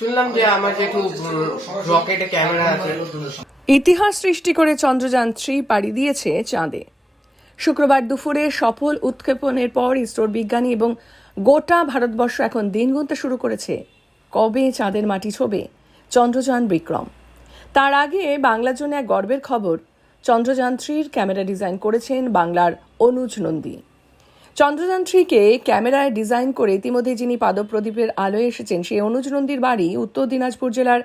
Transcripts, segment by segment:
শুনলাম যে আমার যেহেতু রকেটে ক্যামেরা আছে। ইতিহাস সৃষ্টি করে চন্দ্রযান-3 পাড়ি দিয়েছে চাঁদে। শুক্রবার দুপুরে সফল উৎক্ষেপণের পর ইসরোর বিজ্ঞানী এবং গোটা ভারতবর্ষ এখন দিন গুনতে শুরু করেছে কবে চাঁদের মাটি ছোঁবে চন্দ্রযান বিক্রম। তার আগে বাংলার জন্য এক গর্বের খবর, চন্দ্রযান-3-র ক্যামেরা ডিজাইন করেছেন বাংলার অনুজ নন্দী। চন্দ্রযান-3-কে ক্যামেরায় ডিজাইন করে ইতিমধ্যে যিনি পাদপ্রদীপের আলোয় এসেছেন সেই অনুজ নন্দীর বাড়ি উত্তর দিনাজপুর জেলার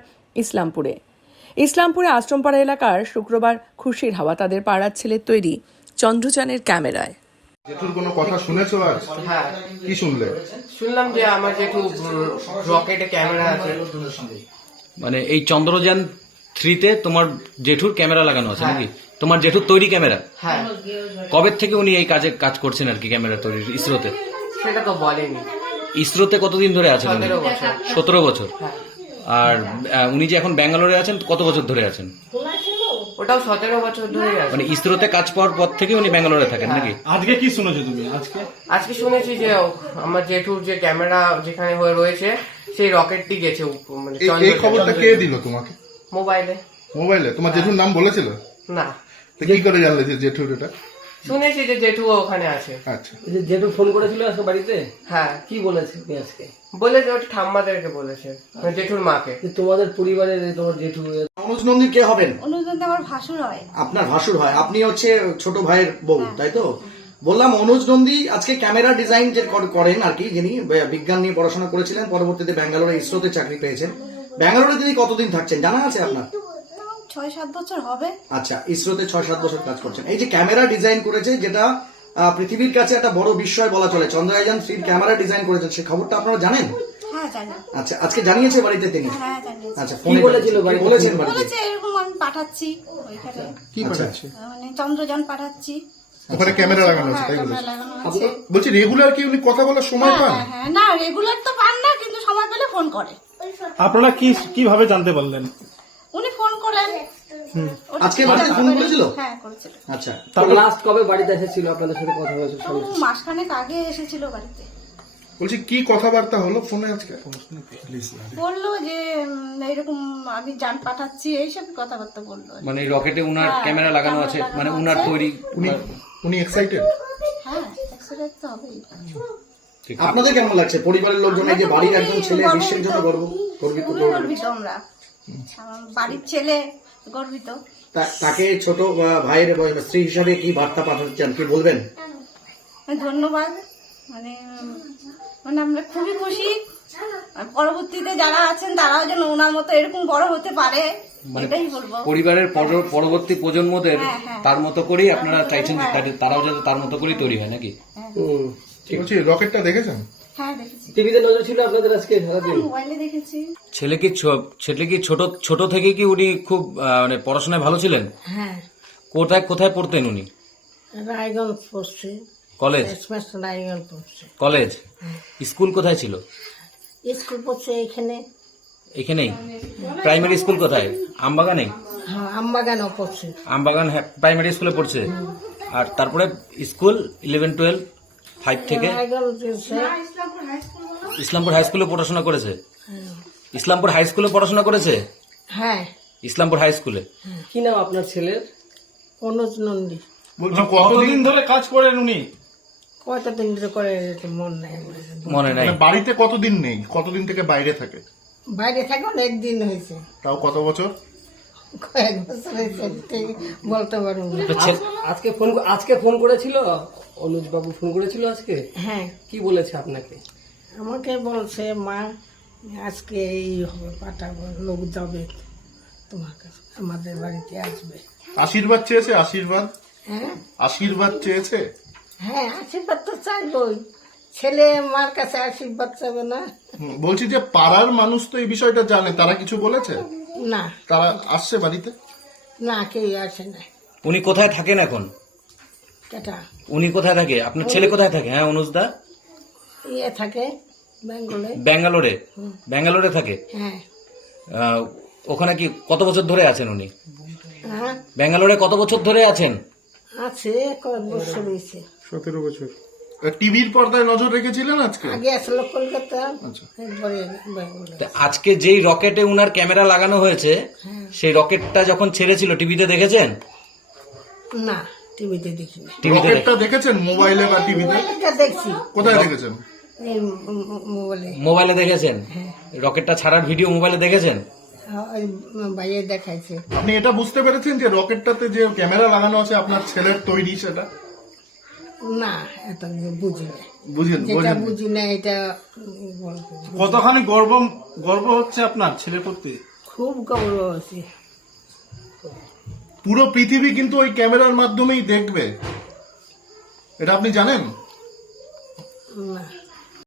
ইসলামপুরে আশ্রমপাড়া এলাকার শুক্রবার খুশির হাওয়া তাদের পাড়ার ছেলের তৈরি চন্দ্রযানের ক্যামেরায়। জেঠুর কোনো কথা শুনেছো আজ? হ্যাঁ, কি শুনলে? শুনলাম যে আমার যেহেতু রকেটে ক্যামেরা আছে। মানে এই চন্দ্রযান 3-তে তোমার জেঠুর ক্যামেরা লাগানো আছে নাকি? তোমার জেঠুর তৈরি ক্যামেরা? হ্যাঁ। কবে থেকে উনি এই কাজ করছেন আর কি, ক্যামেরা তৈরির ইসরোতে? সেটা তো বলেনি। ইসরোতে কতদিন ধরে আছেন? 17 বছর। 17 বছর। হ্যাঁ। আর উনি যে এখন ব্যাঙ্গালোরে আছেন কত বছর ধরে আছেন? ওটাও 17 বছর ধরে আছে। মানে ইসরোতে কাজ পাওয়ার পর থেকে উনি ব্যাঙ্গালোরে থাকেন নাকি? আজকে কি শুনেছো তুমি? আজকে শুনেছি যে আমার জেঠুর যে ক্যামেরা যেখানে হয়ে রয়েছে সেই রকেটটি গেছে মানে এই খবরটা কে দিল তোমাকে? মোবাইলে। মোবাইলে? তোমার জেঠুর নাম বলেছিল? না, তো কি করে জানলে যে জেঠুর এটা? শুনেছি যে জেঠু ওখানে আছে। আচ্ছা, জেঠু ফোন করেছিল আজকে বাড়িতে? হ্যাঁ। কি বলেছে আজকে? বলেছে ওটা ঠাম্মাদেরকে বলেছে, মানে জেঠুর মাকে। যে তোমাদের পরিবারের তোমার জেঠু অনুজ নন্দীর কে হবেন? অনুজ নন্দী আমার ভাসুর হয়। আপনার ভাসুর হয়, আপনি হচ্ছে ছোট ভাইয়ের বউ, তাই তো? বললাম অনুজ নন্দী আজকে ক্যামেরা ডিজাইন যে করেন আর কি, যিনি বিজ্ঞান নিয়ে পড়াশোনা করেছিলেন, পরবর্তীতে ব্যাঙ্গালোরে ইসরোতে চাকরি পেয়েছেন। ব্যাঙ্গালোরে তিনি কতদিন থাকছেন জানা আছে আপনার? 6-7 বছর হবে। আচ্ছা, ইসরোতে 6-7 বছর কাজ করছেন। এই যে ক্যামেরা ডিজাইন করেছে, যেটা পৃথিবীর কাছে একটা বড় বিস্ময় বলা চলে, চন্দ্রযান-3 ক্যামেরা ডিজাইন করেছেন, সেই খবরটা আপনারা জানেন? হ্যাঁ, জানি। আচ্ছা, আজকে জানিয়েছে বাড়িতে তিনি? হ্যাঁ, জানিয়েছি। আচ্ছা, কি বলেছিল বাড়িতে? বলেছেন বাড়িতে? বলেছে এরকম আমি পাঠাচ্ছি ওইখানে, কি পাঠাচ্ছে? মানে চন্দ্রযান পাঠাচ্ছি। ওখানে ক্যামেরা লাগানো আছে, হ্যাঁ, তাই ক্যামেরা বলেছে? লাগানো আছে। বলছি রেগুলার কি উনি কথা বলার সময় পান? হ্যাঁ, হ্যাঁ, না রেগুলার তো পান না, কিন্তু সময় পেলে ফোন করে। আপনারা কিভাবে জানতে পারলেন? উনি ফোন করেন। আজকে বাড়িতে ফোন করেছিল? হ্যাঁ, করেছিল। আচ্ছা, তারপর লাস্ট কবে বাড়িতে এসেছিল আপনাদের সাথে কথা হয়েছে? মাসখানেক আগে এসেছিল বাড়িতে। বলছি কি কথাবার্তা হলো ফোনে আজকে? বললো যে এরকম আমি যান পাঠাচ্ছি, এইসব কথাবার্তা বললো। মানে রকেটে উনার হ্যাঁ, ক্যামেরা লাগানো আছে, মানে উনার তৈরি। উনি এক্সাইটেড? হ্যাঁ, এক্সিডেন্ট তো হবেই। আপনাদের কেমন লাগছে পরিবারের লোকজন, এই যে বাড়ির একজন ছেলে বিশ্বের জন্য গর্বিত? খুবই গর্বিত আমরা, আমার বাড়ির ছেলে গর্বিত। তাকে ছোট ভাইয়ের স্ত্রী হিসাবে কি বার্তা পাঠাতে চান, কি বলবেন? ধন্যবাদ, মানে মানে আমরা খুবই খুশি। আর পরবর্তীতে যারা আছেন তারাও যেন ওনার মতো এরকম বড় হতে পারে, এটাই বলবো। পরিবারের পরবর্তী প্রজন্মদের হ্যাঁ, হ্যাঁ। তার মতো করেই আপনারা চাইছেন যে তারাও যাতে তার মতো করেই তৈরি হয় নাকি? বলছি রকেটটা দেখেছেন? হ্যাঁ, দেখেছি। টিভিতে নজর ছিল আপনাদের আজকে সারাদিন? মোবাইলে দেখেছি। ছেলে কি ছোট থেকে কি উনি খুব মানে পড়াশোনায় ভালো ছিলেন? হ্যাঁ, কোথায় পড়তেন উনি? রায়গঞ্জ পড়ছে। কলেজ? রায়গঞ্জ পড়ছে। কলেজ? স্কুল কোথায় ছিল? স্কুল পড়ছে এখানেই? প্রাইমারি স্কুল কোথায়? আমবাগানে? হ্যাঁ, আমবাগানও পড়ছে। আমবাগান প্রাইমারি স্কুলে পড়ছে। আর তারপরে স্কুল 11-12 5 থেকে রায়গঞ্জ ইসলামপুর হাই স্কুলে পড়াশোনা করেছে। ইসলামপুর হাই স্কুলে পড়াশোনা করেছে? হ্যাঁ। ইসলামপুর হাই স্কুলে। কি নাম আপনার ছেলের? অনুজ নন্দী। বলছি কতদিন ধরে কাজ করেন উনি? কয়টা দিন ধরে করে মন নাই, মনে নাই? বাড়িতে কতদিন নেই? কতদিন থেকে বাইরে থাকে? বাইরে থাকে অনেক দিন হয়েছে, তাও কত বছর? কয়েক বছর হয়েছে, ঠিক বলতে পারবো না। আজকে ফোন করেছিল অনুজ বাবু? ফোন করেছিল আজকে? হ্যাঁ, কি বলেছে আপনাকে? আমাকে বলছে মা আজকে এই হবে, পাঠাবো, লোক যাবে তোমার কাছে, আমাদের বাড়িতে আসবে। আশীর্বাদ চেয়েছে? আশীর্বাদ? হ্যাঁ, আশীর্বাদ চেয়েছে? হ্যাঁ, আশীর্বাদ তো চাইবই, ছেলে মার কাছে আশীর্বাদ চাবে না? বলছি যে পাড়ার মানুষ তো এই বিষয়টা জানে, তারা কিছু বলেছে? না, তারা আসছে বাড়িতে? না, কেউ আসে না। উনি কোথায় থাকেন এখন? কেটা উনি কোথায় থাকে? আপনার ছেলে কোথায় থাকে? হ্যাঁ, অনুজদা থাকে বেঙ্গলে। ব্যাঙ্গালোরে থাকে? হ্যাঁ। ওখানে কি কত বছর ধরে আছেন উনি? হ্যাঁ, ব্যাঙ্গালোরে কত বছর ধরে আছেন? আছে কয়েক বছর হয়েছে। 17 বছর। টিভির পর্দায় নজর রেখেছিলেন আজকে? আগে আসলো কলকাতা, আচ্ছা। এরপরে বেঙ্গল। তা আজকে যেই রকেটে উনার ক্যামেরা লাগানো হয়েছে সেই রকেটটা যখন ছেড়েছিল টিভিতে দেখেছেন? না, টিভিতে দেখি না। টিভিতে রকেটটা দেখেছেন মোবাইলে বা টিভিতে? এটা দেখছি কোথায় দেখেছেন? এই মোবাইলে। মোবাইলে দেখেছেন? রকেটটা ছাড়ার ভিডিও মোবাইলে দেখেছেন? ওই বাইরে দেখাইছে। আপনি এটা বুঝতে পেরেছেন যে রকেটটাতে যে ক্যামেরা লাগানো আছে আপনার ছেলের তৈরি সেটা? না, এত বুঝি না, বুঝেন যেটা বোঝেন বুঝি না এটা বলতে। কতখানি গর্ব হচ্ছে আপনার ছেলে প্রতি? খুব গৌরব আছে। পুরো পৃথিবী কিন্তু ওই ক্যামেরার মাধ্যমেই দেখবে, এটা আপনি জানেন? না।